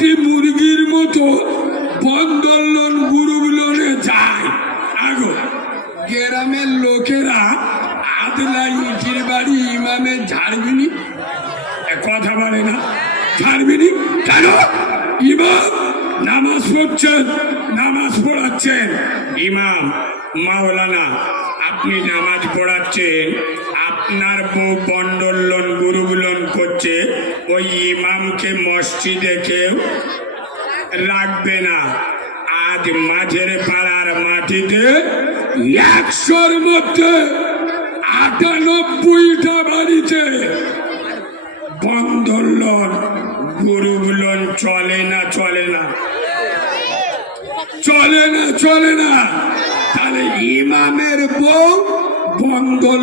Poultry মুরগির মতো বন্দোলন গুরুগুলোনে যায়। আগো, গ্রামের লোকেরা আদলা ইটির বাড়ি, ইমামে ঝাড়বিনি। কথা বলে না। ঝাড়বিনি? কেন? ইমাম নামাজ পড়ছেন, নামাজ পড়াচ্ছেন। ইমাম, মাওলানা, আপনি নামাজ পড়াচ্ছেন, আপনার বউ বন্ডলন গুরুগুলন করছে ওই ইমামকে মসজিদে কেউ রাখবে না। আজ মাঝের পাড়ার মাটিতে একশোর মধ্যে আটানব্বইটা বাড়িতে বন্ধন গুরুগুলন চলে না চলে না। চলে না চলে না। তাহলে ইমামের বউ বন্ধন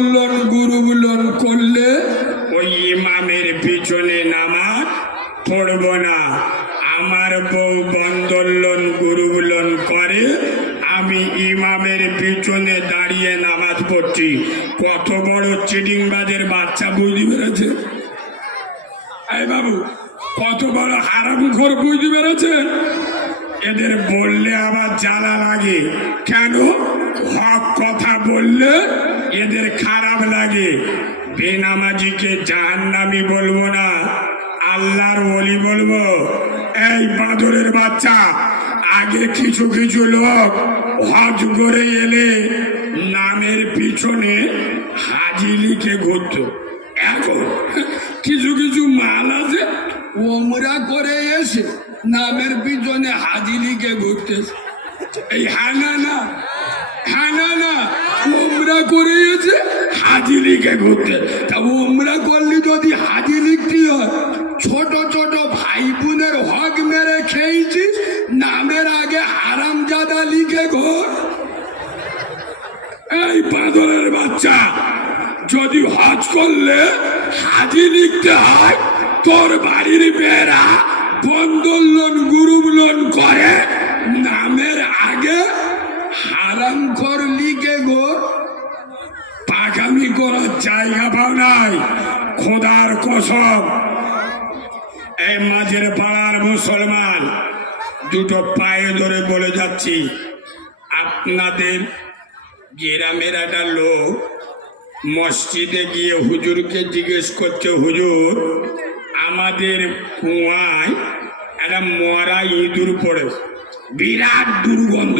গুরুগুলন করলে ওই ইমামের পিছনে নামাজ পড়ব না। আমার বউ বন্দোলন গুরুগুলন করে, আমি ইমামের পিছনে দাঁড়িয়ে নামাজ পড়ছি। কত বড় চিটিংবাজের বাচ্চা বুঝতে পেরেছে? এই বাবু, কত বড় হারাম ঘর বুঝতে পেরেছে? এদের বললে আবার জ্বালা লাগে। কেন? হক কথা বললে এদের খারাপ লাগে। বেনামাজিকে জাহান্নামি বলব না, আল্লাহর বলি বলব। এই বাদরের বাচ্চা, আগে কিছু কিছু লোক হজ করে এলে নামের পিছনে হাজি লিখে ঘুরতো। এখন কিছু কিছু মাল আছে, ওমরা করে এসে নামের পিছনে হাজি লিখে ঘুরতেছে। এই হানা না হানা না ওমরা করে এসে হাজি লিখে ঘুরতে। তা ওমরা করলে যদি হাজি লিখতে হয়? ছোট ছোট ভাই বোনের হক মেরে খেয়েছিস নামের আগে হারাম জাদা লিখে ঘোর। এই বাদরের বাচ্চা, যদি হজ করলে হাজি লিখতে হয় তোর বাড়ির মেয়েরা বন্দোলন গুরুবলন করে নামের আগে হারাম কর লিখে গো পাকামি করার জায়গা পাও নাই খোদার কসম এই মাঝের পাড়ার মুসলমান দুটো পায়ে ধরে বলে যাচ্ছি, আপনাদের গ্রামের একটা লোক মসজিদে গিয়ে হুজুরকে জিজ্ঞেস করছে, হুজুর, আমাদের কুয়ায় একটা মরা ইঁদুর পড়ে, বিরাট দুর্গন্ধ,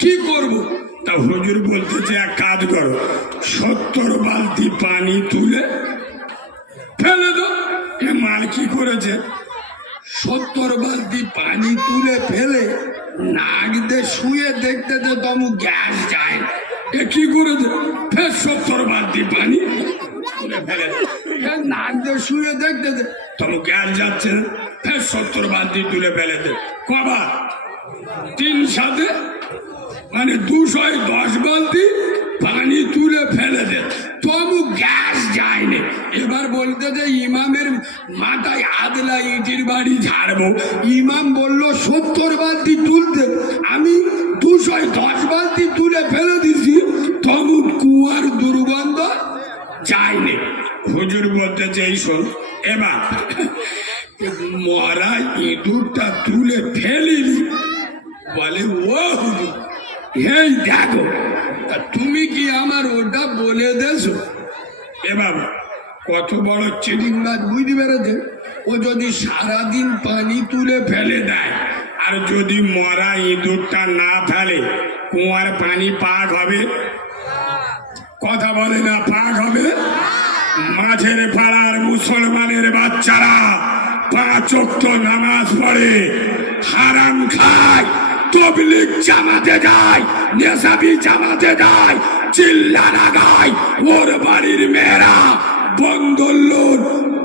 কি করব? তা হুজুর বলতেছে, এক কাজ করো, সত্তর বালতি পানি তুলে ফেলে এ মাল কি করেছে? সত্তর বালতি পানি তুলে ফেলে? নাক দিয়ে শুয়ে দেখতে যে তমু গ্যাস যায় এ কি করেছে ফের সত্তর বালতি পানি ফেলে? নাক দিয়ে শুয়ে দেখতে দে তমু গ্যাস যাচ্ছে না। ফের সত্তর বালতি তুলে ফেলে দে কবার? তিন সাথে মানে দুশো দশ বালতি পানি তুলে ফেলে দে তবু গ্যাস যায়নি। এবার বলতে যে ইমামের মাথায় আদলা ইটির বাড়ি ঝাড়বো। ইমাম বলল, সত্তর বালতি তুলতে, আমি দুশো দশ বালতি তুলে ফেলে দিছি। তবু কুয়ার দুর্গন্ধ যায়নি। হুজুর বলতে এই শোন, এবার মরা ইঁদুরটা তুলে ফেলিনি। বলে, ও হুজুর, এই দেখো তুমি কি আমার ওটা বলে দেছো? এ বাবা, কত বড় চিটিং মাছ বুঝতে পেরেছে? ও যদি সারাদিন পানি তুলে ফেলে দেয়, আর যদি মরা ইঁদুরটা না ফেলে, কুয়ার পানি পাক হবে? কথা বলে না, পাক হবে? মাঝের পাড়ার মুসলমানের বাচ্চারা পাঁচ নামাজ পড়ে, হারাম খায় তবলিক জামাতে যায়। নেশাবি জামাতে যায়, চিল্লা লাগায় ওর বাড়ির মেয়েরা বন্দোলন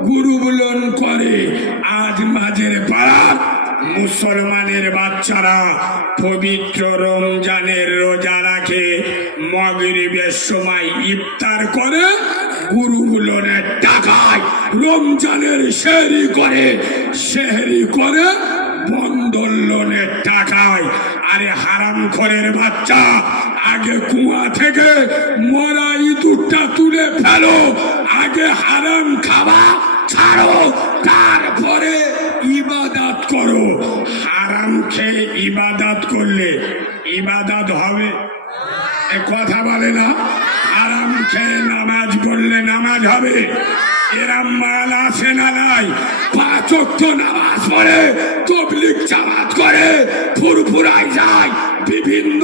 গুরুবুলন করে। আজ মাঝের পাড়ার মুসলমানের বাচ্চারা পবিত্র রমজানের রোজা রাখে। মগরিবের সময় ইফতার করে গুরুগুলোনের টাকায় রমজানের শেহরি করে শেহরি করে বন্দোলনের টাকায় আরে হারাম খরের বাচ্চা, আগে কুয়া থেকে মরা ইঁদুরটা তুলে ফেলো, আগে হারাম খাওয়া ছাড়ো, তারপরে ইবাদাত করো। হারাম খেয়ে ইবাদাত করলে ইবাদাত হবে? কথা বলে না? হারাম খেয়ে নামাজ পড়লে নামাজ হবে? এরাম মাল আসে না নাই। পাঁচ নামাজ পড়ে তবলিক জামাত করে ফুরফুরাই যায় বিভিন্ন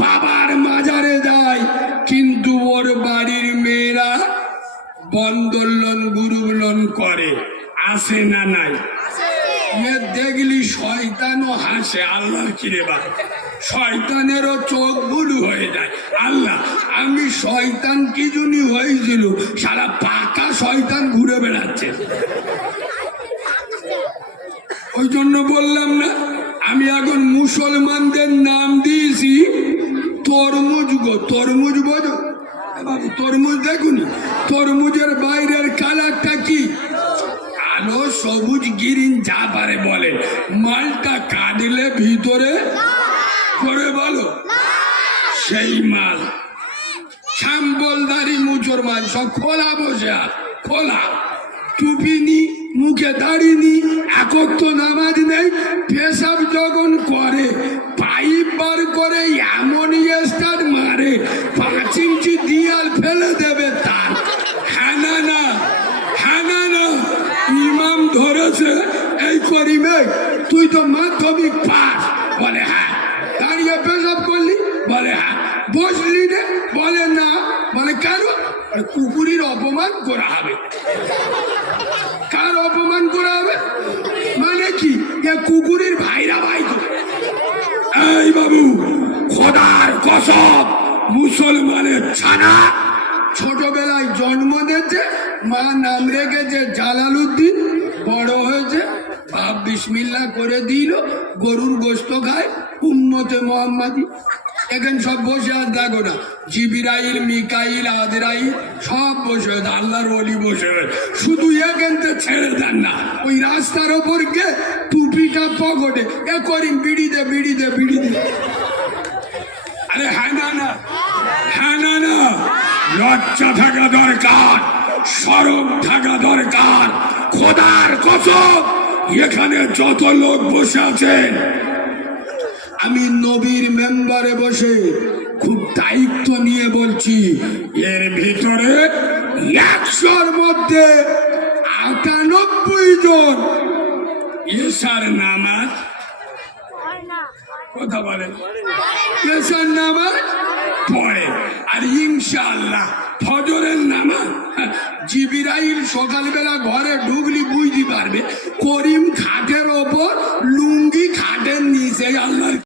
বাবার মাজারে যায়। কিন্তু ওর বাড়ির মেয়েরা বন্দোলন গুরুবলন করে। আসে না নাই। দেখলি শয়তানও হাসে আল্লাহর কিরে বা শয়তানেরও চোখ বুলু হয়ে যায়। আল্লাহ, আমি শয়তান কি জন্য হয়েছিল? সারা পাকা শয়তান ঘুরে বেড়াচ্ছে। ওই জন্য বললাম না, আমি এখন মুসলমানদের নাম দিয়েছি, তরমুজ গো, তরমুজ বোঝো? বাবু, তরমুজ দেখুন, তরমুজের বাইরের কালারটা কি? আলো সবুজ, গিরিন, যা পারে বলে। মালটা কাটলে ভিতরে করে বলো। সেই মাল। শ্যাম্বলদারি মুচোর মাল, সব খোলা বসে খোলা। টুপি নি, মুখে দাড়ি নি একক তো নামাজ নেই, পেশাব যখন করে অপমান করা হবে। কার অপমান করা হবে? মানে কি? কুকুরের ভাইরা ভাই এই বাবু, খোদার কসম, মুসলমানের ছানা। ছোটবেলায় জন্ম দিয়েছে, মা নাম রেখেছে জালালুদ্দিন বড় হয়েছে, বাপ বিসমিল্লা করে দিল, গরুর গোস্ত খায়, উম্মতে মোহাম্মদি। এখানে সব বসে আর দেখো না। জিবিরাইল, মিকাইল, আদরাইল সব বসে আছে, আল্লাহর বলি বসে আছে। শুধু এখানতে ছেড়ে দেন না, ওই রাস্তার ওপর গে টুপিটা পকেটে, এ করি বিড়ি দে বিড়ি দে বিড়ি দে। আরে হ্যাঁ না। হ্যাঁ না না। লজ্জা থাকা দরকার, সরম থাকা দরকার। খোদার কসম, এখানে যত লোক বসে আছেন আমি নবীর মেম্বারে বসে খুব দায়িত্ব নিয়ে বলছি, এর ভিতরে একশোর মধ্যে আটানব্বই জন এসার নামাজ। কথা বলেন। এসার নামাজ পড়ে। আর ইনশাআল্লাহ ফজরের নামাজ, জিবিরাইল সকালবেলা ঘরে ঢুকলি বুঝতে পারবে, করিম খাটের ওপর লুঙ্গি খাটের নিচে আল্লাহ